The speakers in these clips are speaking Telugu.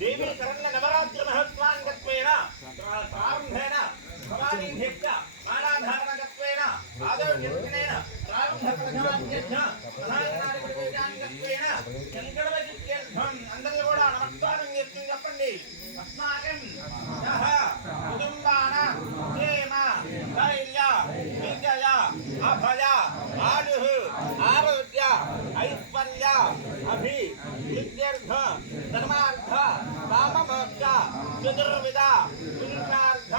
देवी करण्य नवरात्र महत्वांगत्वेन प्रारंभेन भवानीभ्यश्च मालाधारणगत्वेन आदौर्यत्वेन प्रारंभकलशवाद्यश्च महागणाधिपतिपूजाङ्गत्वेन शङ्करवचित्यर्थम् అందరూ కూడా నమస్కారం చేస్తూ చెప్పండి अस्माकं यः कुटुम्बानां क्षेम धैर्य विजय अभय आयुः आरोग्य ऐश्वर्य अभिवृद्ध्यर्थ धर्मार्थ काममोक्ष चतुर्विध पुरुषार्थ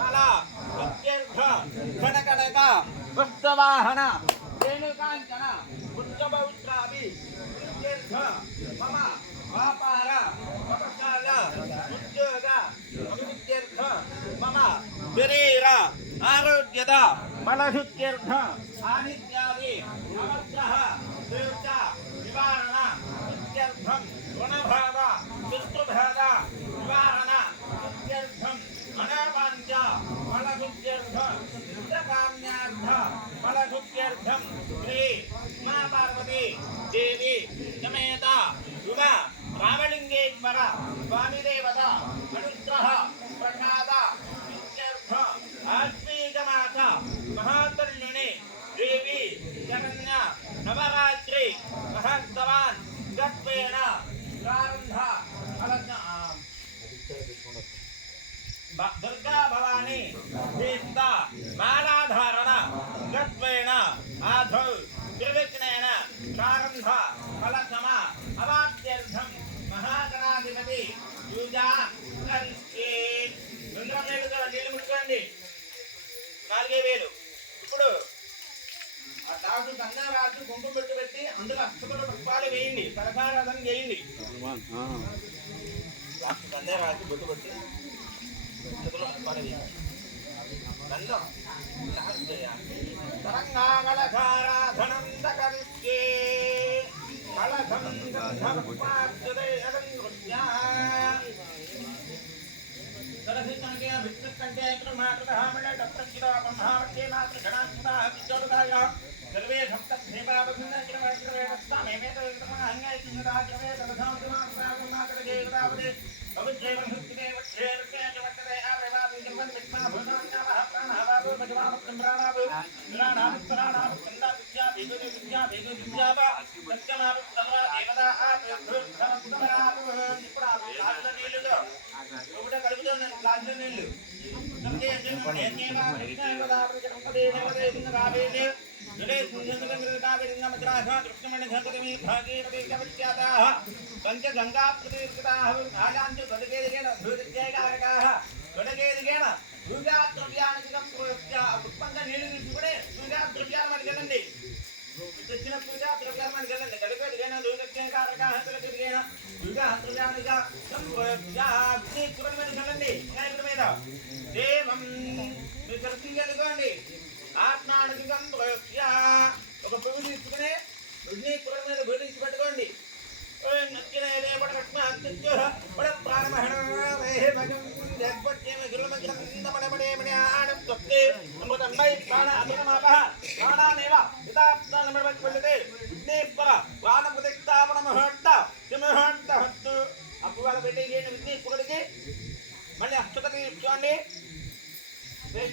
फल सिद्ध्यर्थ घनकनक पुष्पवाहन रेणुकाञ्चन पुष्पपौत्राभि सिद्ध्यर्थ मम व्यापार अपशाल उद्योग अभिवृद्ध्यर्थ मम शरीर आरोग्यद फलशुद्ध्यर्थ सानिध्यादि अवश्यः तीर्थ निवारण इत्यर्थं ऋणभाव शत्रुभाव निवारण इत्यर्थं अनापाञ्च फलशुद्ध्यर्थ इष्टकाम्यार्थ फलशुद्ध्यर्थं श्री उमा पार्वती देवी समेत उमा रामलिंगेश्वर स्वामिदेवत अनुग्रह प्रसाद इत्यर्थ आश्वीजमास महाकल्याणि देवी शरण्य नवरात्रि महोत्सवान् गत्वेन प्रारंभ दुर्गा भवानी देवता मालाधारण गत्वेन आधौ त्रिविघ्नेन प्रारंभ फलसम अवाप्त्यर्थं महागणाधिपति पूजा करिष्ये నీళ్ళు ముట్టుకోండి 4000 ఇప్పుడు ఆ తాడు గంగారాజు కుంకుమ పెట్టి అందులో అక్షతల పుష్పాలు వేయండి కలశారాధన చేయండి గంగారాజు బొట్టు పెట్టి అక్షతల పుష్పాలు వేయండి గంధం తరంగాగలధారాధనం కరిష్యే కలశం గంధపుష్పార్చదే అలంకృత్య सरसितंके विस्तृतंके क्रमात्रधामले डप्रचिदापमहावत्ये मात्र गणात्मदाः विजोदाय सर्वे सप्तभेवावभिन्न क्रमक्रमेणस्ता मेमेतमहंगे चिन्नदाग्रमे दलधामदिमात्रागुणाकरजेवदावदे भविष्येवं हुक्तिदेव क्षेरके जवत्तरे आवेवादि जन्मन् विद्मा भूतान्यावः प्राणः वावो भजवामत्तं प्राणावो प्राणाः स्कन्दा विद्या विद्यावा सत्यमावत्तमरा देवदा आवेभूतमरावो निपुणावो लाजनीलुगो ఒకటే కలుపుతాను నేను క్లాస్లో నీళ్ళు నమ్మే ఏమేమా విజ్ఞానదారు జన్మదేవదే రావేదే జడే సుందరగంగదావిరింగ మద్రాస కృష్ణమణి ధగమి భాగీరథి కవిత్యాదాః పంచ గంగా ప్రతీర్కతాః ఆజాంచ గడగేదిగేన భూతిత్యైకారకాః గడగేదిగేన పూజా ద్రవ్యానికం ప్రయోజ్య పుష్పంగా నీళ్ళు తీసుకుని పూజా ద్రవ్యాలు మనకెళ్ళండి తెచ్చిన పూజా ద్రవ్యాలు మనకెళ్ళండి గడగేదిగేన భూతిత్యైకారకాః గడగేదిగేన పూజా ద్రవ్యానిక సంప్రయోజ్య విఘ్నేశ్వరుని మీద చల్లండి వినాయకుడి మీద దేవం మీరు కలుసుకోండి ఆత్మానికి సంప్రయోజ్య ఒక పువ్వు తీసుకుని విఘ్నేశ్వరుని మీద భూమించి పెట్టుకోండి అప్పుడు పెట్టేయండి విఘ్నేశ్వరుడికి మళ్ళీ అక్షత తీసుకోండి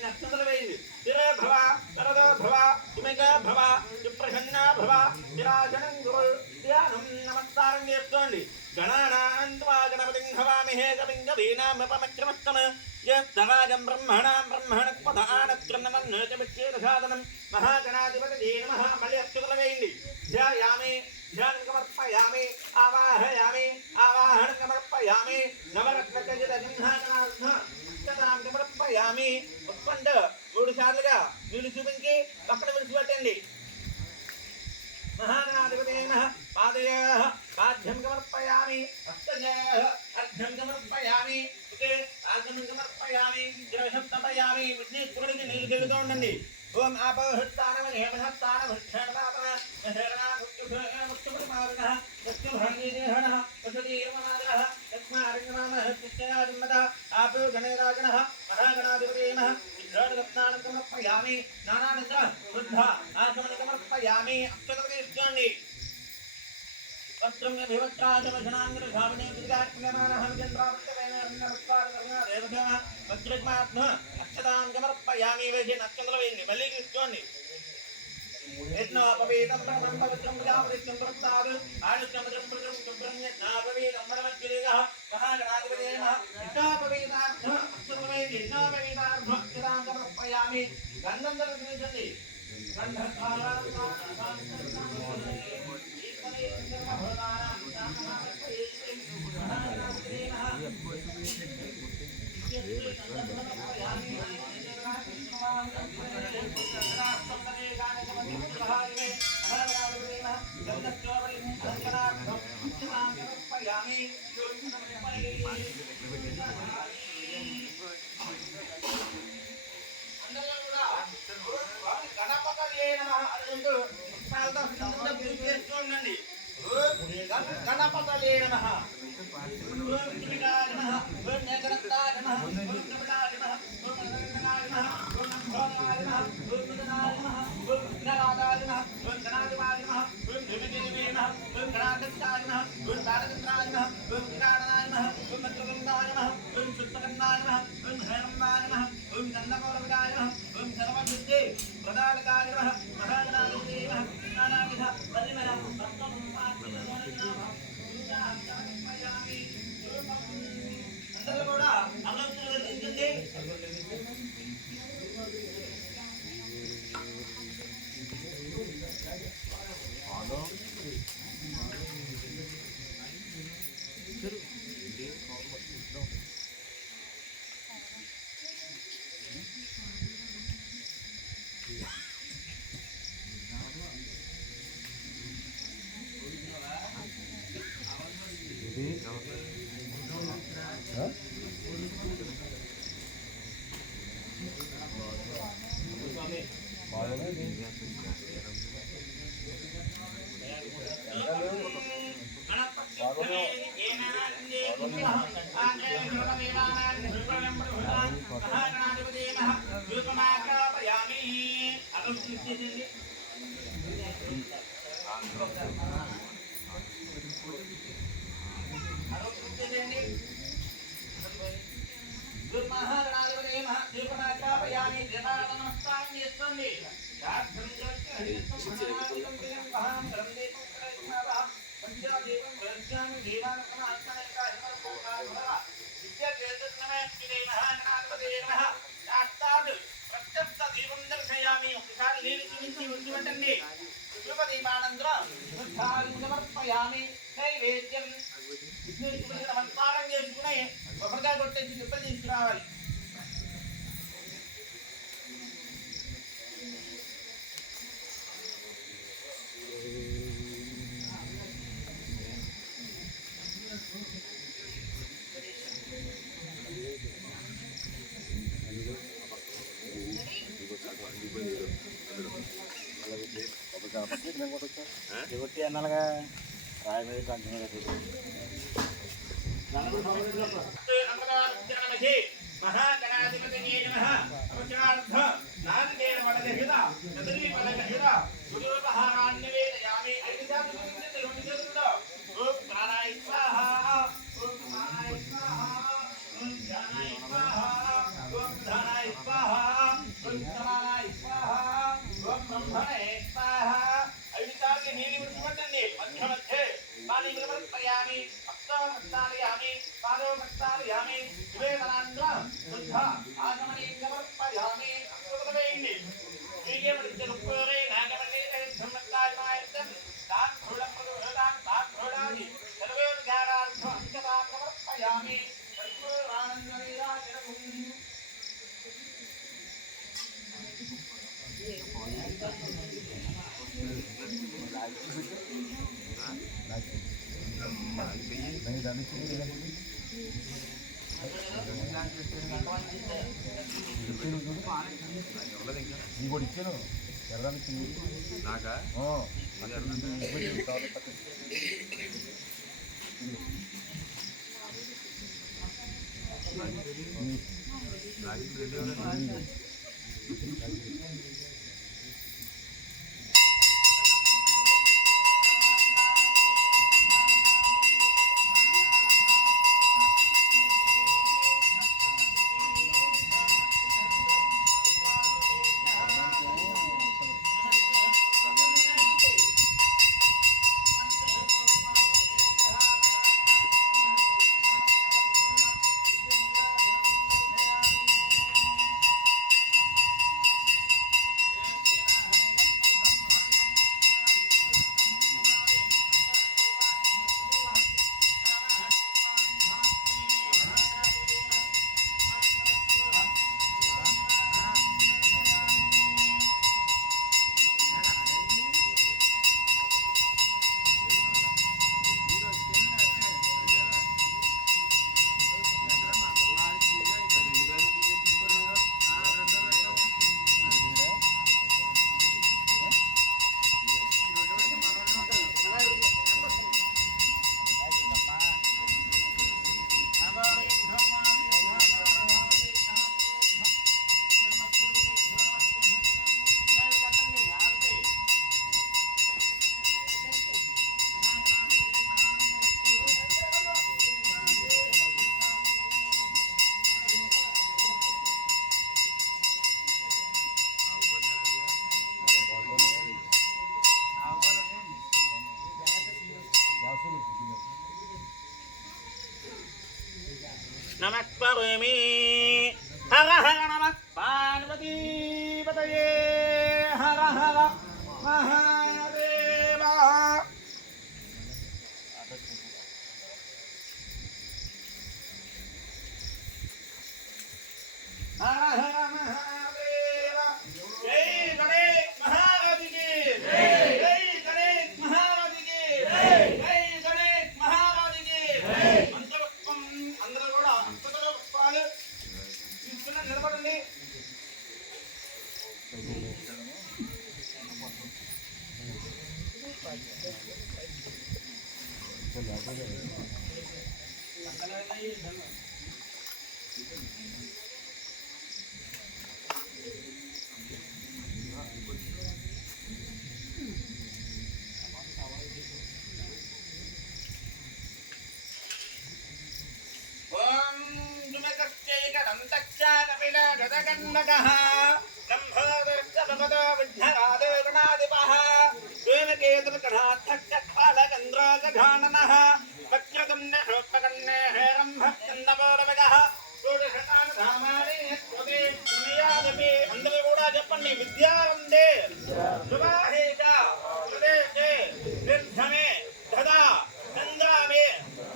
నక్షత్రం వేయండి స్థిరే భవ శరదో భవ సుమిక భవ సుప్రసన్న భవ విరాజనం గురు ధ్యానం నమస్కారం చేసుకోండి గణానాన్వా గణపతిం హవామిహే కవిం కవీనామపమక్రమస్తమ యత్తవాగం బ్రహ్మణాం బ్రహ్మణస్పదానత్రన్నమన్నేతమిచ్చేదసాదనం మహాగణాధిపతి నమః మళ్ళీ అక్షతలు వేయండి ధ్యాయామి ధ్యానం సమర్పయామి ఆవాహయామి ఆవాహనం సమర్పయామి నవరత్నజగన్నాథ సమర్పయామి ఉత్పండ 3 సార్లుగా నీళ్ళు చూపించి పక్కన విడిచిపెట్టండి महागणाधिपते नमः पादयोः पाद्यं समर्पयामि हस्तयोः अर्घ्यं समर्पयामी ओके आर्घ्यं समर्पयामी द्रव्यं समर्पयामी विघ्नेश्वरुడికి నీళ్ళు చెల్లుతూ ఉండండి ఓం ఆపహృత్తానవ హేమహత్తాన భక్షణపాతన హేరణా ముక్తముక్తముమారుణః సత్యభంగీదేహనః వసతీర్మనాదః తస్మారంగమామః కృష్ణయాజన్మద ఆపో గణేరాజనః మహాగణాధిపతే నమః విద్రోణరత్నానం సమర్పయామి నానానంద వృద్ధ ఆసమన సమర్పయామి అక్షతపదేశ్యామి చేసుకోండి. వస్త్రం వివక్షాచవశనాంగర భావనే విద్యాత్మనానః విజంద్రావృతవేన వజ్రజ్మాత్మ అక్షతాం సమర్పయామి. వేసి నక్షత్రం వేయండి. మళ్ళీ తీసుకోండి. యజ్ఞోపవేదం బ్రహ్మవజ్రం ప్రజాపతిత్యం ప్రస్తాద్ ఆయుష్యమజం ప్రజం శుభ్రమ్యజ్ఞాపవేదం వనమజ్జురేగః మహాగణాధిపతే నమః. యజ్ఞోపవేదార్థ అక్షతం వేయండి. యజ్ఞోపవేదార్థ అక్షతాం సమర్పయామి. గంధం ధరించండి. గణపతలే నమః. ఓం త్రివికాయ నమః. ఓం ఏకదంతాయ నమః. ఓం కపిలాయ నమః. ఓం అనంతనాయ నమః. ఓం అంభోజనాయ నమః. ఓం విఘ్నాయ నమః. ఓం విఘ్నరాజాయ నమః. ఓం గణాధిపాయ నమః. ఓం ధృతిదేవే నమః. ఓం గణాధ్యక్షాయ నమః. ఓం తారకంద్రాయ నమః. ఓం విరాడనాయ నమః. ఓం మంత్రగంధాయ నమః. ఓం శుద్ధగంధాయ నమః. ఓం హేరంబాయ నమః. ఓం గంధపౌరవిదాయ నమః. ఓం సర్వసిద్ధి ప్రదాయకాయ నమః. మహాగణాధిపతే నమః. నానావిధ పరిమళ అందరూ కూడా ఆలోచించండి. నైవేద్యం నమస్కారం చేసుకుని కొబ్బరికాయ కొట్టేసి తిప్పలు తీసుకురావాలి. కొట్టి అన్నాలుగా రాయి మీద కంటిన్యూ మహాగణాధిపతయే నమః. అవచార్థ నాందేన వలగహిత చతుర్వి వలగహిత సురూపహారాన్నివేదయామి. ఓం ప్రాణాయ స్వాహా. ఓం ప్రాణాయ స్వాహా. ఓం ధ్యానాయ స్వాహా. ఓం ధానాయ స్వాహా. ఓం సమానాయ స్వాహా. ఓం బ్రహ్మణే స్వాహా. ఐదుసార్లు నీళ్ళు విడిచిపెట్టండి. మధ్య మధ్య పాని సమర్పయామి. హస్తాలయామి. పాదో హస్తాలయామి. నివేదనాంధ్ర శుద్ధ ఆగమనీ సమర్పయామి. వేయండి. వీర్యమృత్యురుపూరే నాగమణీరే ధర్మకాయమాయత్తం తాన్ ధృఢప్రదుహృదాన్ తాన్ ధృఢాది సర్వే విచారార్థం అంకితాన్ సమర్పయామి. సర్వరానందనీరాజనం ఇంకోటి ఇచ్చాను ఎర్రదానికి నాకా नमः करोमि हर हर नमः पार्वतीपतये हर हर महादेव हर हर महादेव जय गणेश महाराज की जय गणेश महाराज की जय गणेश महाराज की मंत्रपुष्पం అందరూ కూడా అక్షతల పుష్పాలు తీసుకుని నిలబడండి ఓం దుమకశ్చైకదంతచ్చ కపిల గదగన్నగః బ్రహ్మోదర్శ భగవతో విఘ్నరాజో గణాధిపః ేమకేతుర్కణాత్తక్షకాళగంధ్రాగజాననః వక్రతుండ శోత్పకర్ణే హేరంభస్కందపౌరవగః షోడశతానుధామాని యత్వదే దునియాదపి అందరూ కూడా చెప్పండి విద్యారందే సువాహేక ప్రదేశే నిర్ధమే దదా సంగ్రామే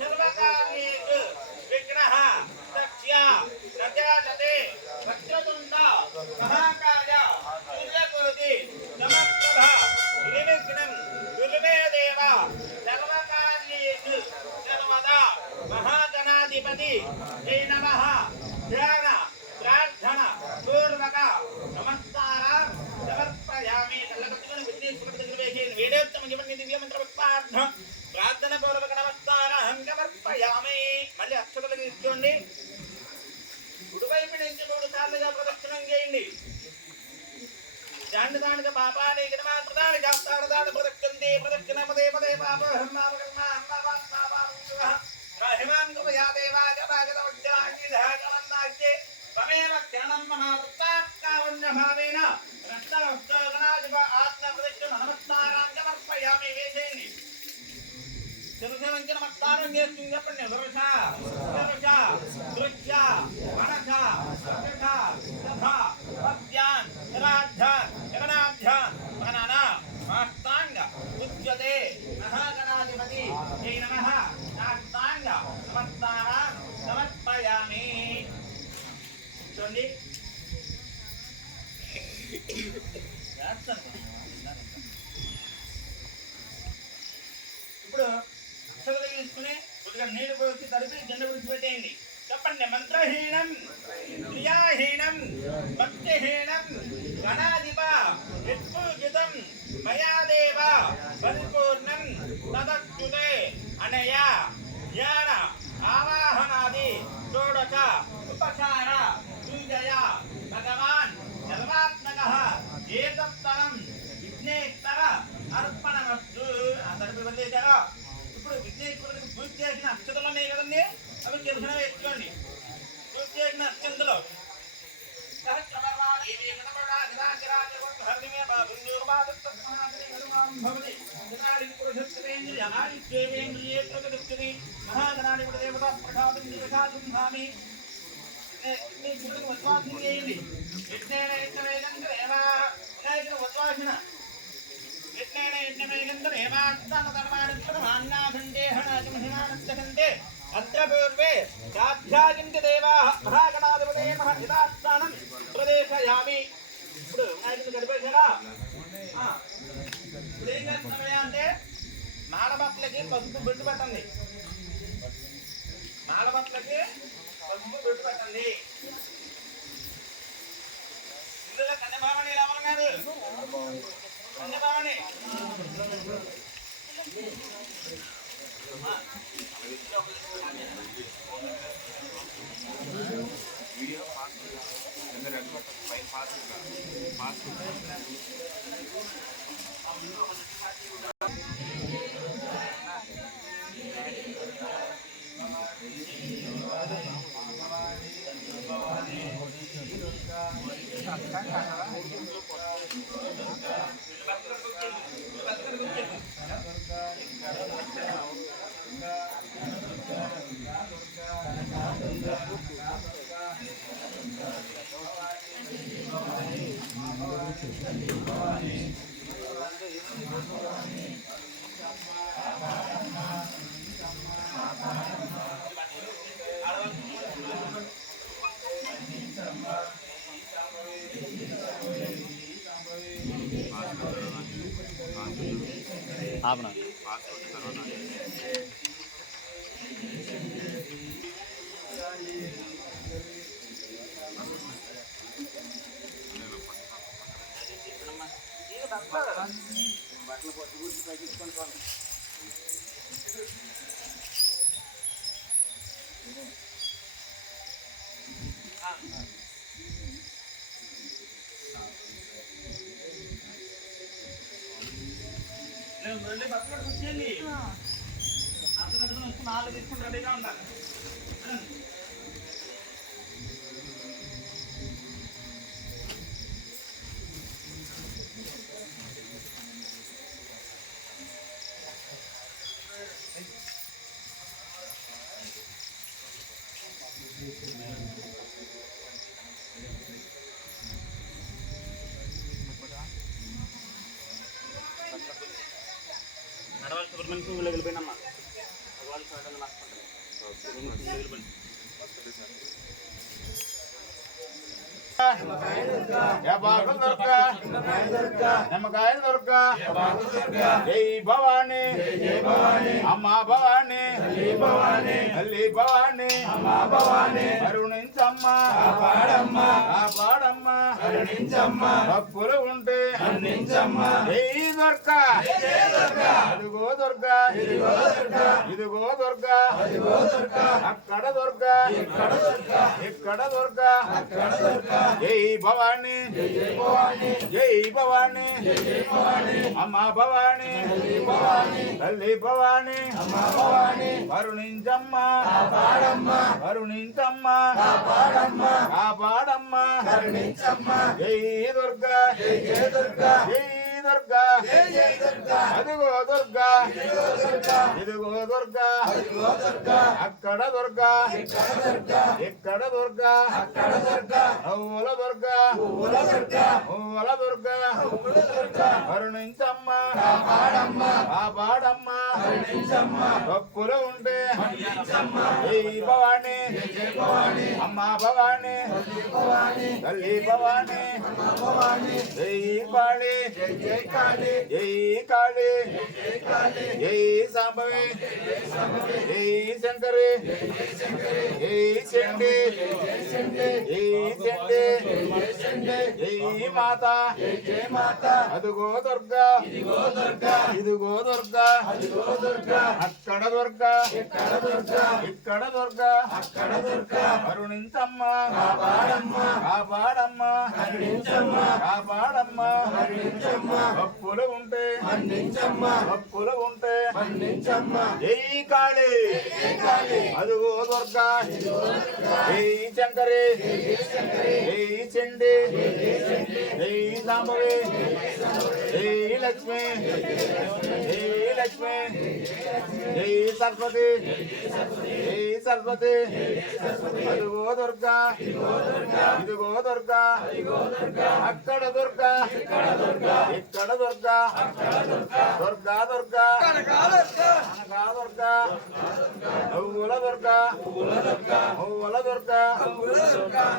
సర్వకార్యేషు విఘ్నః తస్య నజాయతే వక్రతుండ మహాకాయ సూర్యకోటి సమప్రభ నిర్విఘ్నం గురుమే దేవ సర్వకార్యేషు సర్వదా మహాగణాధిపతి జై నమః ధ్యాన ప్రార్థన పూర్వక నమస్కార సమర్పయామి కళ్ళకట్టుకుని విఘ్నేశ్వరుడి దగ్గర వేసేది వేడోత్తమ జీవన దివ్య మంత్ర ప్రార్థన పూర్వక నమస్కారం సమర్పయామి మళ్ళీ అక్షతలు తీసుకోండి కుడివైపు నుంచి 3 సార్లుగా ప్రదక్షిణం చేయండి జాండదానిక పాపాని గిరమాత్రదాని జాస్తారదాని ప్రదక్షిణంతి ప్రదక్షిణ పదే పదే పాపహిమాన్ కృపయా దేవాగమాగతవజ్రాగ్నిధాగమన్నాఖ్యే తమేవ క్షణం మహావృత్తాకావన్యభావేన రక్తవస్త్రగణాధిప ఆత్మ ప్రదక్షిణ నమస్కారం సమర్పయామి వేసేయండి తెలుగు నమస్కారం చేస్తుంది చెప్పండి వరుష వరుష దృశ్య మనస వృష సభ భక్త్యాన్ రాధ్యాన్ జగనాధ్యాన్ మనన మాస్తాంగ ఉచ్యతే మహాగణాధిపతి జై నమః నాస్తాంగ నమస్కారం సమర్పయామి చూడండి ఇప్పుడు అక్షతలు తీసుకుని కొద్దిగా నీళ్ళు పోసి తడిపి జెండ విడిచిపెట్టేయండి చెప్పండి మంత్రహీనం క్రియాహీనం భక్తిహీనం గణాధిప యత్పూజితం మయా దేవ పరిపూర్ణం తదచ్యుతే అనయా జ్ఞాన ఆవాహనాది షోడశ ఉపచార పూజయ భగవాన్ సర్వాత్మకః ఏతత్తరం విఘ్నేశ్వర అర్పణమస్తు తడిపి వదిలేశారా ఇప్పుడు విఘ్నేశ్వరుడికి పూజ చేసిన అక్షతలు ఉన్నాయి కదండి అవి తెలిసిన వేసుకోండి పూజ చేసిన అక్షంతలు ఉద్వాసన అత్ర పూర్వే సాధ్యాగింటి దేవాః మహాగణాధిపతే మహితాస్థానం ప్రదేశయామి ఇప్పుడు వినాయకుడిని గడిపేశారా ఇప్పుడు ఏం చేస్తున్నాయా అంటే మాలబట్టలకి పసుపు బొట్టు పెట్టండి మాలబట్టలకి పసుపు బొట్టు పెట్టండి ఇందులో కన్యభామణి రామన్ గారు కన్యభామణి వీడియో ఫాస్ట్ పైన ఫాస్ట్ దుర్గా ఆపనా పాస్ అవుతుంది తర్వాత బట్టలు కొట్టి గుర్తి తగ్గించుకొని బట్టలు కూర్చోండి అంత నాలుగు తీసుకుని రెడీగా ఉండాలి. నడవాలి సుబ్రహ్మణ్య సింగులో వెళ్ళిపోయినమ్మా భగవాన్ చూడండి మాట్లాడుతుంది బాగులు దొరక నిమ్మకాయలు దొరక జై భవాని అమ్మ భవాని తల్లి భవాని కరుణించమ్మ కాపాడమ్మ భక్తులు ఉంటే జై దొరక ఇదిగో దొరక ఇదిగో దొరక అక్కడ దొరక ఇక్కడ దొరక జై భవాని జై భవాని అమ్మ భవాని తల్లి భవాని కరుణించమ్మ కరుణించమ్మ కాపాడమ్మ జై దుర్గా జై దుర్గా అదిగో దుర్గా ఇదిగో దుర్గా అక్కడ దుర్గా ఇక్కడ దుర్గా నవ్వుల దుర్గా పువ్వుల దుర్గా కరుణించమ్మ కాపాడమ్మ భక్తులు ఉంటే జై భవాని అమ్మ భవాని తల్లి భవాని జై కాళీ జై కాళీ జై సాంబవి జై శంకరి జై చండి జై చండి జై మాత అదిగో దుర్గా ఇదిగో దుర్గా అక్కడ దుర్గా ఇక్కడ దుర్గా కరుణించమ్మ కాపాడమ్మ కాపాడమ్మ భక్తులు ఉంటే భక్తులు ఉంటే జై కాళీ అదిగో దుర్గా జై శంకరి జై చండి జై సాంబవి జై లక్ష్మి జై లక్ష్మి జై సరస్వతి జై సరస్వతి అదిగో దుర్గా ఇదిగో దుర్గా అక్కడ దుర్గా ఇక్కడ దుర్గా దుర్గా దుర్గా అనగా దుర్గా నవ్వుల దుర్గా నవ్వుల దుర్గా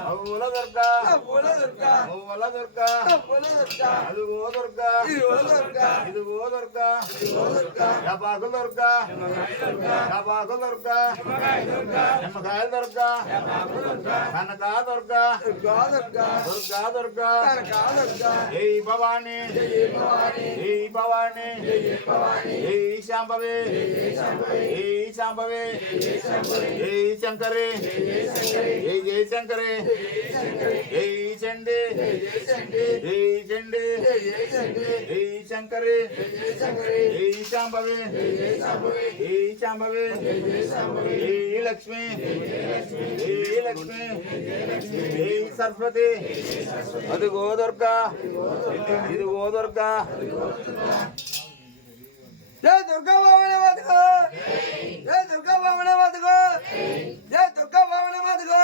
నవ్వుల దుర్గా నవ్వుల దుర్గా అదిగో దుర్గా ఇదిగో దుర్గా యాబాకు దుర్గా యాబాకు దుర్గా నిమ్మకాయలు దుర్గా కనకా దుర్గా దుర్గా దుర్గా జై భవాని జై భవాని జై శాంభవి జై శాంభవి జై శంకరి జై జై శంకరి జై చండి జై చండి జై శంకరి జై శాంభవి జై శాంభవి జై లక్ష్మి జై లక్ష్మి జై సరస్వతి అదిగో దుర్గా ఇదిగో దుర్గా జై దుర్గా భవాని మాతకు జై దుర్గా భవాని మాతకు జై దుర్గా భవాని మాతకు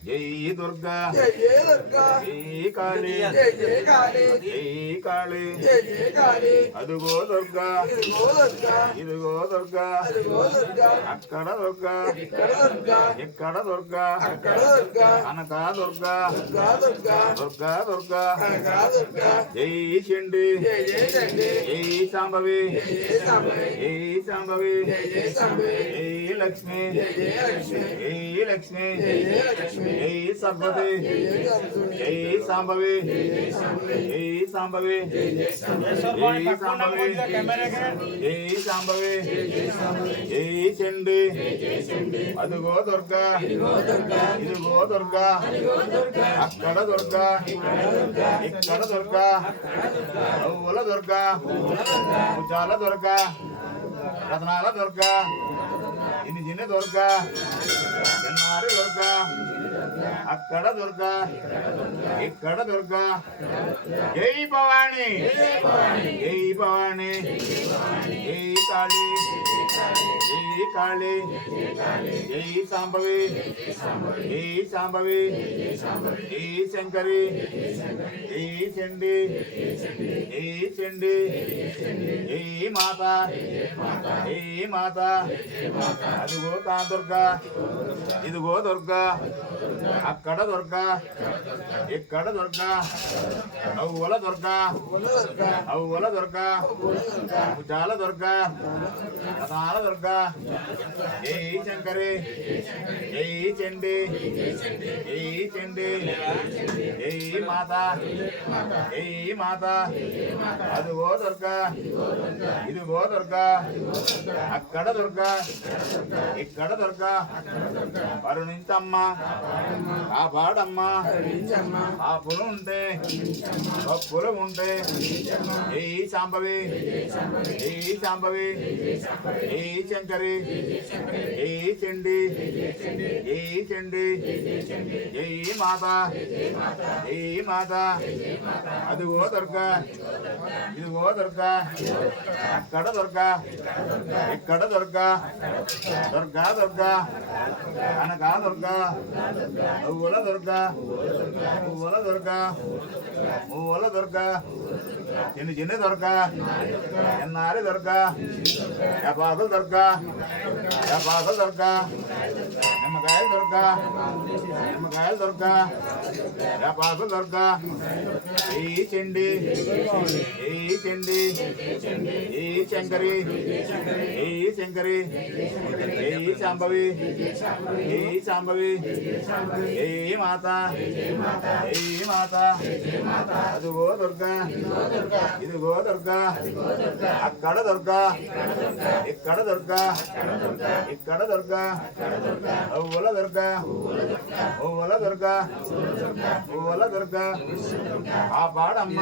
జై దుర్గా దుర్గా జయ జయ దుర్గా జై కాళీ జయ జయ కాళీ జై కాళీ జయ జయ కాళీ అదుగో దుర్గా ఇదిగో దుర్గా ఇదిగో దుర్గా అదిగో దుర్గా అక్కడ దుర్గా ఇక్కడ దుర్గా ఇక్కడ దుర్గా అక్కడ దుర్గా అనకా దుర్గా దుర్గా దుర్గా దుర్గా దుర్గా అనగా దుర్గా జై చండి జయ జయ చండి జై శాంభవి జయ జయ సాంబవి జై శాంభవి జయ జయ సాంబవి జై లక్ష్మి జయ జయ లక్ష్మి జై లక్ష్మి జయ జయ లక్ష్మి జై సరస్వతి జయ జయ సరస్వతి జై శాంభవి జయ సాంబవి జై శాంభవి జయ సాంబవి జై శాంభవి జై శాంభవి జై చండి అదుగో దుర్గా ఇదిగో దుర్గా ఇదిగో దుర్గా అక్కడ దుర్గా ఇక్కడ దుర్గా ఔల దుర్గా భుజాల దుర్గా రత్నాల దుర్గా ఇన్ని జిన్న దుర్గా ఎన్నారి దుర్గా అక్కడ దుర్గా ఇక్కడ దుర్గా జై భవాని జై భవాని జై కాళీ జై కాళీ జై శాంభవి జై శాంభవి జై శంకరి జై చండి జై చండి జై మాత జై మాత అదిగో కా దుర్గా ఇదిగో దుర్గా అక్కడ దుర్గా ఇక్కడ దుర్గా ఔల దుర్గా ఔల దుర్గా భుజాల దుర్గా రథాల దుర్గా జై శంకరి జై చండి జై చండి జై మాత జై మాత అదిగో దుర్గా ఇదిగో దుర్గా అక్కడ దుర్గా ఇక్కడ దుర్గా కరుణించమ్మ కాపాడమ్మా ఆపులు ఉంటే పప్పులు ఉంటే జై శాంభవి జై శాంభవి జై శంకరి జై చండి జై చండి జై మాత జై మాత అదిగో దుర్గా ఇదిగో దుర్గా అక్కడ దుర్గా ఇక్కడ దుర్గా దుర్గా దుర్గా అనగా దుర్గా ఔల దుర్గా ఊల దుర్గా ఊల దుర్గా చిన్న చిన్న దుర్గా ఎన్నారి దుర్గా యాపాకుల దుర్గా యాపాకుల దుర్గా నిమ్మకాయల దుర్గా నిమ్మకాయల దుర్గా యాపాకుల దుర్గా ఈ చండి ఈ చండి ఈ శంకరి ఈ శంకరి ఈ శాంభవి ఈ శాంభవి ఏ మాత ఏ మాత అదిగో దుర్గా ఇదిగో దుర్గా అక్కడ దుర్గా ఇక్కడ దుర్గా ఇక్కడ దుర్గా ఔల దుర్గా ఔల దుర్గా ఔల దుర్గా కాపాడమ్మ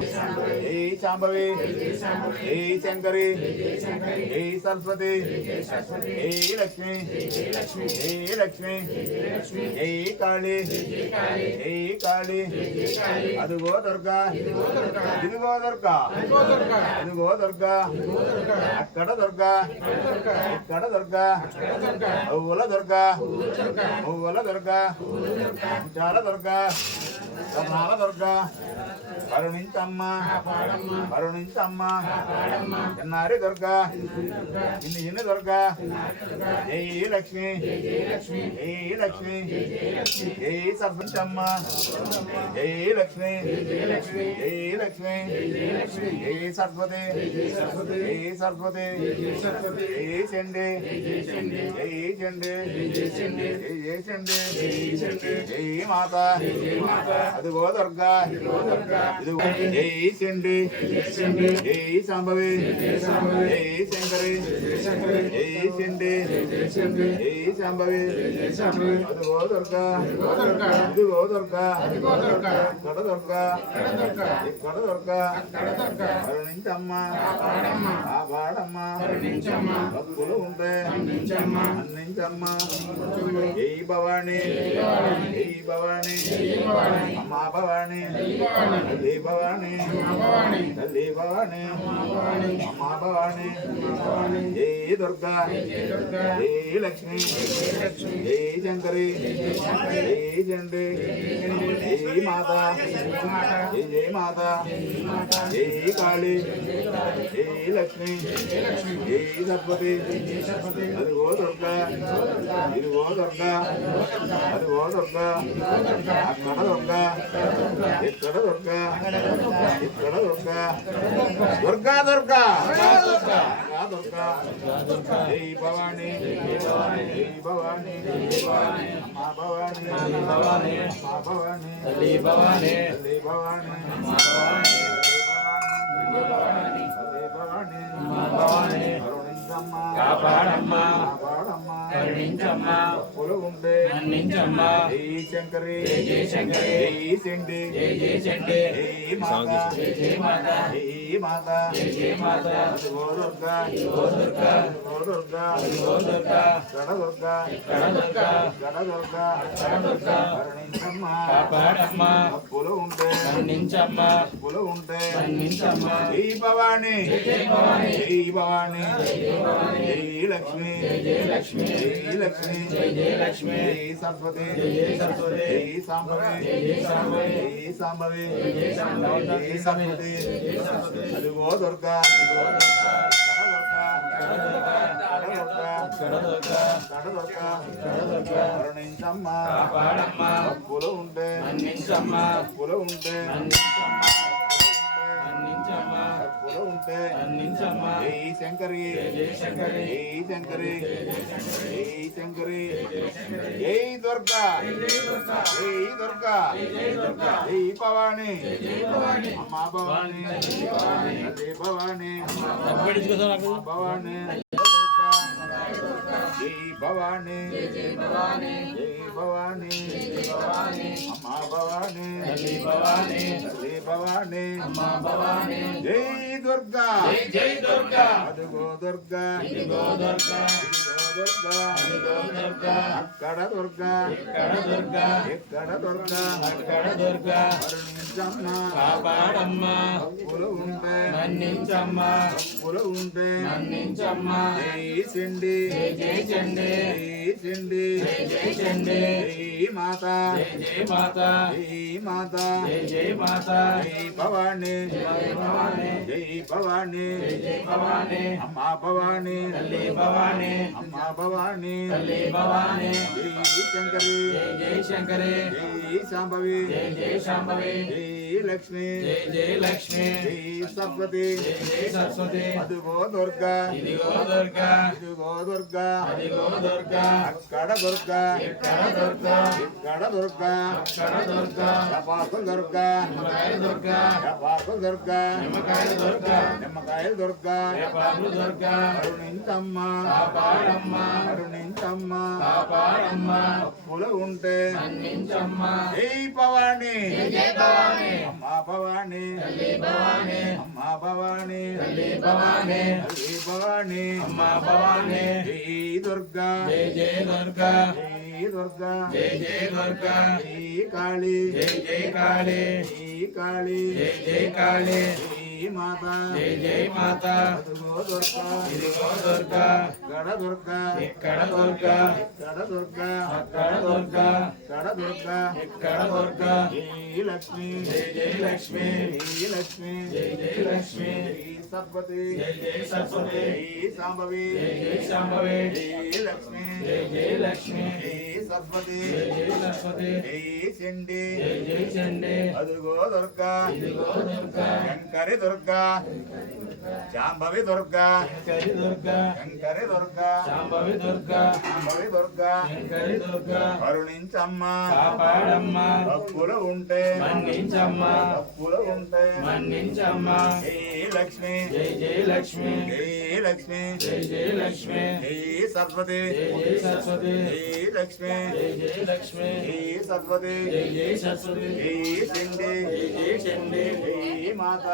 జై శాంభవి జై శంకరి జై సరస్వతి జై లక్ష్మి జై లక్ష్మి జై కాళీ జై కాళీ అదిగో దుర్గా ఇదిగో దుర్గా ఇదిగో దుర్గా అక్కడ దుర్గా ఇక్కడ దుర్గా ఔల దుర్గా ఔల దుర్గా చాలా దుర్గా రత్నాల దుర్గా కరుణించమ్మ కరుణించమ్మ ఎన్నారి దుర్గా ఇన్ని ఇన్ని దుర్గా జై లక్ష్మి జై లక్ష్మి జై సరస్వతమ్మ జై లక్ష్మి జై లక్ష్మి జై సరస్వతి జై సరస్వతి జై చండి జై చండి జై చండి జై మాత అదిగో దుర్గా ఇదిగో జై చండి జై శాంభవి జై శంకరి జై చండి జై శాంభవి అదిగో దుర్గా ఇదిగో దుర్గా ఇక్కడ దుర్గా ఇక్కడ దుర్గా కరుణించమ్మ కాపాడమ్మ భక్తులు ఉంటే అందించమ్మ జై భవాని జై భవాని అమ్మా భవాని జై భవాని తల్లి భవాని అమ్మ భవాని జై దుర్గా జై లక్ష్మి జై శంకరి జై చండి జై మాత జై జై మాత జై కాళీ జై లక్ష్మి జై సరస్వతి అదిగో దుర్గా ఇదిగో దుర్గా అదిగో దుర్గా అక్కడ దుర్గా ఇక్కడ దుర్గా ఇక్కడ దుర్గా దుర్గా దుర్గా దుర్గా జై భవాని జై భవాని అమ్మా భవాని అమ్మా భవాని తల్లి భవాని తల్లి భవాని కాపాడమ్మా కరుణించమ్మా మన్నించమ్మా జై శంకరి జై శంకరి జై చండి జై చండి జై మాత జై మాత జై మాత జై మాత అదిగో దుర్గా ఓ దుర్గా అదిగో దుర్గా ఓ దుర్గా గడ దుర్గా కడ దుర్గా గడ దుర్గా కడ దుర్గా కరుణించమ్మా కాపాడమ్మా అప్పులు ఉంటే మన్నించమ్మా అప్పులు ఉంటే మన్నించమ్మా జై భవాని జై భవాని జై భవాని జై లక్ష్మి జై లక్ష్మి జై లక్ష్మి జై లక్ష్మి జై సరస్వతి జై సరస్వతి జై సాంబవి జై సాంబవి జై సాంబవి జై సాంబవి జై సరస్వతి అదిగో దుర్గా కరుణించమ్మా కాపాడమ్మా అప్పులు ఉంటే మన్నించమ్మా అప్పులు ఉంటే మన్నించమ్మా మన్నించమ్మా అప్పులు ఉంటే మన్నించమ్మా జై శంకరి జై శంకరి జై శంకరి జై శంకరి జై దుర్గా జై దుర్గా జై భవాని అమ్మా భవాని తల్లి భవాని అమ్మా భవాని జై భవాని జై భవాని అమ్మా భవాని తల్లి భవాని తల్లి భవాని అమ్మా భవాని జై దుర్గా జై దుర్గా అదిగో దుర్గా ఇదిగో దుర్గా ఇదిగో దుర్గా ఇదిగో దుర్గా అక్కడ దుర్గా ఇక్కడ దుర్గా ఎక్కడ దుర్గా అక్కడ దుర్గా కరుణించమ్మా కాపాడమ్మా అప్పులు ఉంటే మన్నించమ్మా అప్పులు ఉంటే మన్నించమ్మా జై చండి జై చండి జై చండి జై చండి జై మాత జై మాత జై మాత జై మాత జై భవాని జై భవాని జై భవాని జై భవాని అమ్మా భవాని తల్లి భవాని అమ్మా భవాని తల్లి భవాని జై శంకరి జై శంకరి జై సాంబవి జై శాంభవి జై లక్ష్మి జై లక్ష్మి జై సరస్వతి జై సరస్వతి అదిగో దుర్గా ఇదిగో దుర్గా ఇదిగో దుర్గా అదిగో దుర్గా అక్కడ దుర్గా ఇక్కడ దుర్గా ఇక్కడ దుర్గా అక్కడ దుర్గా జపాకుల దుర్గా నిమ్మకాయల దుర్గా జపాకుల దుర్గా నిమ్మకాయల దుర్గా నిమ్మకాయల దుర్గా వేపాకుల దుర్గా కరుణించమ్మా కాపాడమ్మా కరుణించమ్మా కాపాడమ్మా అప్పులు ఉంటే మన్నించమ్మా జై భవాని జై భవాని అమ్మా భవాని తల్లి భవాని అమ్మా భవాని తల్లి భవాని తల్లి భవాని అమ్మా భవాని జై దుర్గా జై దుర్గా జై దుర్గా జై దుర్గా జై కాళీ జై కాళీ జై కాళీ జై కాళీ జై మాత జై మాత అదిగో దుర్గా ఇదిగో దుర్గా గడ దుర్గా ఇక్కడ దుర్గా గడ దుర్గా అక్కడ దుర్గా గడ దుర్గా ఇక్కడ దుర్గా జై లక్ష్మి జై లక్ష్మి జై లక్ష్మి జై లక్ష్మి జై సరస్వతి జై సరస్వతి జై సాంబవి జై శాంభవి జై లక్ష్మి జై లక్ష్మి జై సరస్వతి జై సరస్వతి జై చండి జై చండి అదిగో దుర్గా ఇదిగో దుర్గా శంకరి దుర్గా శాంభవి దుర్గా శంకరి దుర్గా శంకరి దుర్గా శాంభవి దుర్గా శాంభవి దుర్గా శంకరి దుర్గా కరుణించమ్మా కాపాడమ్మా తప్పులు ఉంటే మన్నించమ్మా తప్పులు ఉంటే మన్నించమ్మా జై లక్ష్మి జై లక్ష్మి జై లక్ష్మి జై లక్ష్మి జై సరస్వతి జై సరస్వతి జై లక్ష్మి జై లక్ష్మి జై సరస్వతి జై సరస్వతి జై చండి జై చండి జై మాత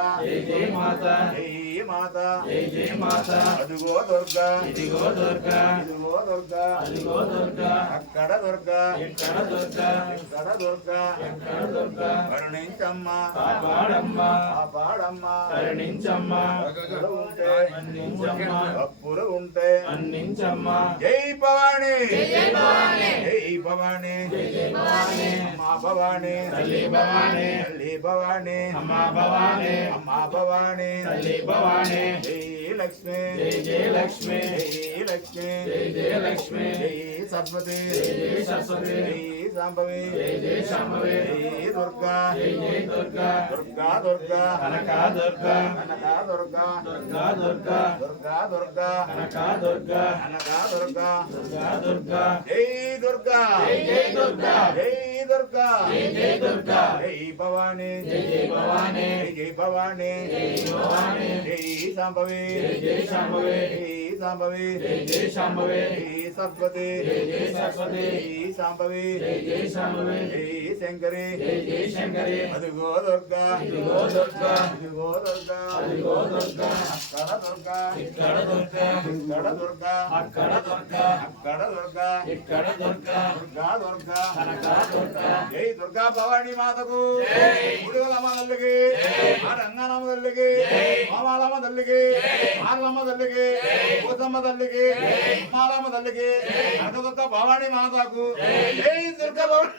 జై మాత జై మాత జై జై మాత అదిగో దుర్గా ఇదిగో దుర్గా ఇదిగో దుర్గా అదిగో దుర్గా అక్కడ దుర్గా ఎక్కడ దుర్గా ఇక్కడ దుర్గా ఎక్కడ దుర్గా కరుణించమ్మా కాపాడమ్మా కాపాడమ్మా కరుణించమ్మా అప్పులు ఉంటే మన్నించమ్మా అప్పులు ఉంటే మన్నించమ్మా జై భవాని జై భవాని జై భవాని జై జై భవాని అమ్మా భవాని తల్లి భవాని తల్లి భవాని అమ్మా భవాని అమ్మా భవాని తల్లి భవాని జై లక్ష్మి జై జై లక్ష్మి జై లక్ష్మి జై జై లక్ష్మి జై సరస్వతి జై జై సరస్వతి జై శాంభవి జై జై శాంభవి జై దుర్గా జై జై దుర్గా దుర్గా దుర్గా కనకా దుర్గా కనకా దుర్గా దుర్గా దుర్గా దుర్గా దుర్గా కనకా దుర్గా కనకా దుర్గా దుర్గా దుర్గా జై దుర్గా జై జై దుర్గా జై దుర్గా జై జై దుర్గా జై భవాని జై జై భవాని జై భవాని జై భవాని జై శాంభవి జై జై శాంభవి జై శాంభవి జై జై శాంభవి జై సరస్వతి జై జై సరస్వతి జై శాంభవి జై జై శాంభవి జై శంకరి జై జై శంకరి అదిగో దుర్గా ఇదిగో దుర్గా అదిగో దుర్గా అదిగో దుర్గా అక్కడ దుర్గా ఇక్కడ దుర్గా ఇక్కడ దుర్గా అక్కడ దుర్గా అక్కడ దుర్గా ఇక్కడ దుర్గా దుర్గా దుర్గా కనకా దుర్గా జై దుర్గా భవాని మాతకు గుడిగలమ్మ తల్లికి ఆ రంగనమ్మ తల్లికి మామాలమ్మ తల్లికి మార్లమ్మ తల్లికి పోతమ్మ తల్లికి అమ్మాలమ్మ తల్లికి కనకదుర్గ భవాని మాతకు జై దుర్గా భవాని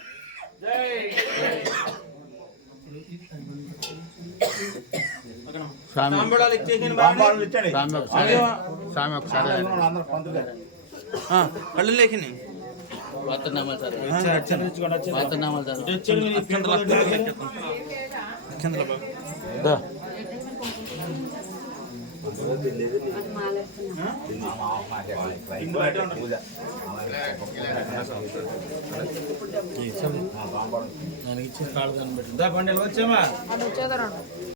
తాంబూలాలు ఇచ్చేసిన బాంబాలు ఇచ్చండి స్వామి ఒకసారి అందరూ పంతులు కళ్ళు లేখিনি వాతనామాలు చదువు దానికి ఇచ్చిన కాళ్ళు కనిపెట్టిందా బండి వచ్చామా